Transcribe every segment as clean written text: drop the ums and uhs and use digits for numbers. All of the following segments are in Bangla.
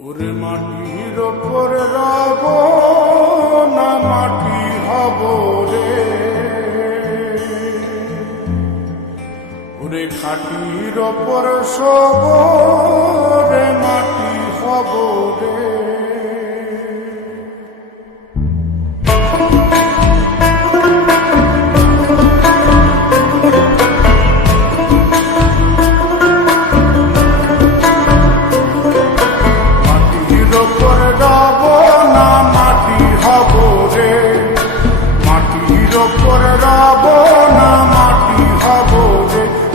ওরে মাটির ওপর রব না মাটি হব রে, ওরে খাটির ওপর সব রে মাটি হব রে।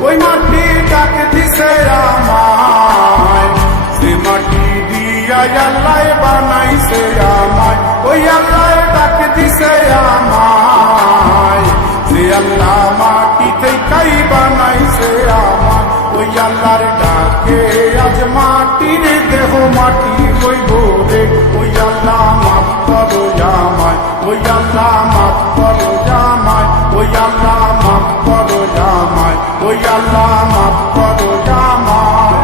ওই মাটি ডাক দিছে আমায়, সে মাটি দিয়া আল্লাহ বানাইছে আমায়। ওই আল্লাহ ডাক দিছে আমায়, সে আল্লাহ মাটি থেকেই বানাইছে আমায়। ওই আল্লাহর ডাকে আজ মাটির দেহ মাটি হইব রে। ওই আল্লাহ মাফ করো আমায়, ওই আল্লাহ মাফ করো আমায়, ওই আল্লাহ মাফ করো আমায়, ওই আল্লাহ মাফ করো আমায়।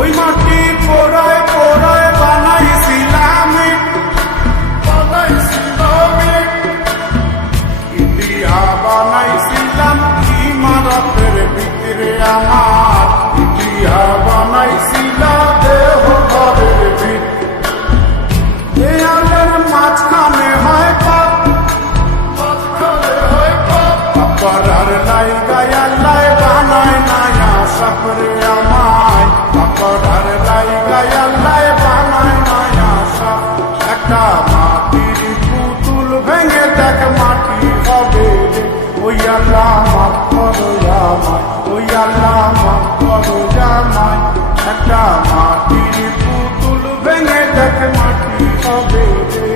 ওই মাটি পোড়ায় পোড়ায় বানাইছিলাম ইন্ডিয়া, বানাইছিলাম ইমারতের ভিতরে আমার ইন্ডিয়া, বানাইছিলাম দেহ ঘরের ভিতরে। মাঝখানে হয় পাপ, করার লাইগায় আল্লাহ বানায় নায়া সাপরে আমায়, করার লাইগায় আল্লাহ বানায় নায়া সাপ। একটা মাটির পুতুল ভেঙে দেখ মাটি হবে রে। ওই আল্লাহ মাফ করো আমায়, ওই আল্লাহ মাফ করো আমায়। একটা মাটির পুতুল ভেঙে দেখ মাটি হবে রে।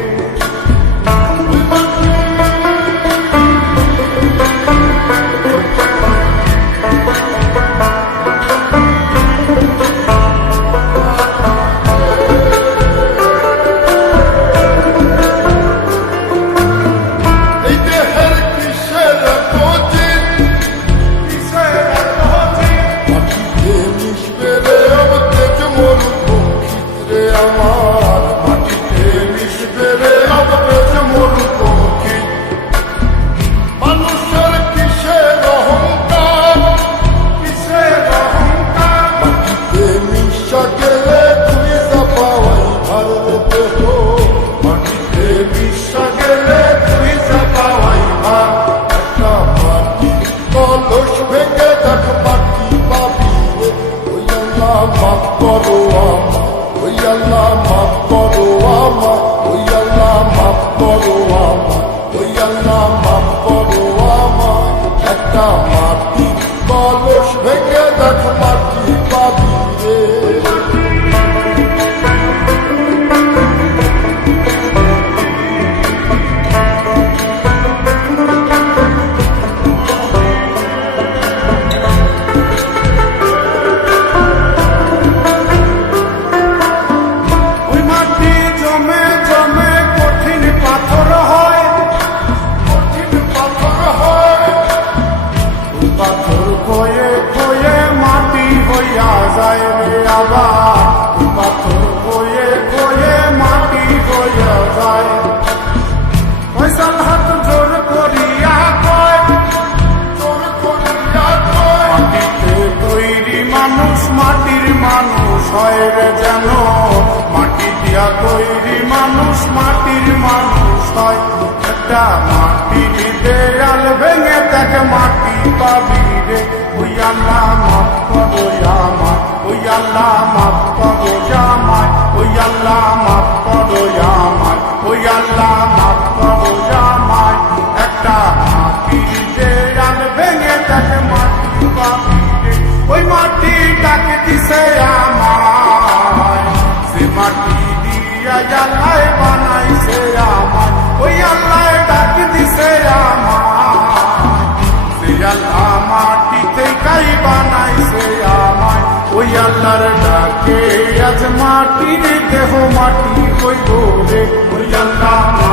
মাফ করো আমায়, ওই আল্লাহ মাফ করো আমায়, ওই আল্লাহ মাফ করো আমায়, ওই আল্লাহ মাফ করো আমায়। একটা মাটি কলস ভেঙে দেখ মাটি পাবি রে। পাথর খয়ে খয়ে মাটি হইয়া যায় রে আবার, পাথর খয়ে খয়ে মাটি হইয়া যায়। ফয়সাল হাত জোর করিয়া কয়, জোর করিয়া কয়, মাটিতে তৈরি মানুষ মাটির মানুষ হয় রে যেন। মাটি দিয়া তৈরি মানুষ মাটির মানুষ হয়। একটা মাটির দেয়াল ভেঙে দেখ মাটি পাবি রে। ওই আল্লাহ মাফ করো আমায়, ওই আল্লাহ মাফ করো আমায়, ওই আল্লাহ মাফ করো আমায়, ওই আল্লাহ মাফ করো আমায়। একটা মাটির দেয়াল ভেঙে দেখ মাটি পাবি রে। ওই মাটি ডাক দিছে আমায়, সে মাটি দিয়া আল্লাহ বানাইছে আমায়। ওই আল্লাহ ডাক দিছে আমায়, সে আল্লাহ মাটি থেকেই বানাইছে আমায়। ওই আল্লাহর ডাকে মাটি হইব রে ওই আল্লাহ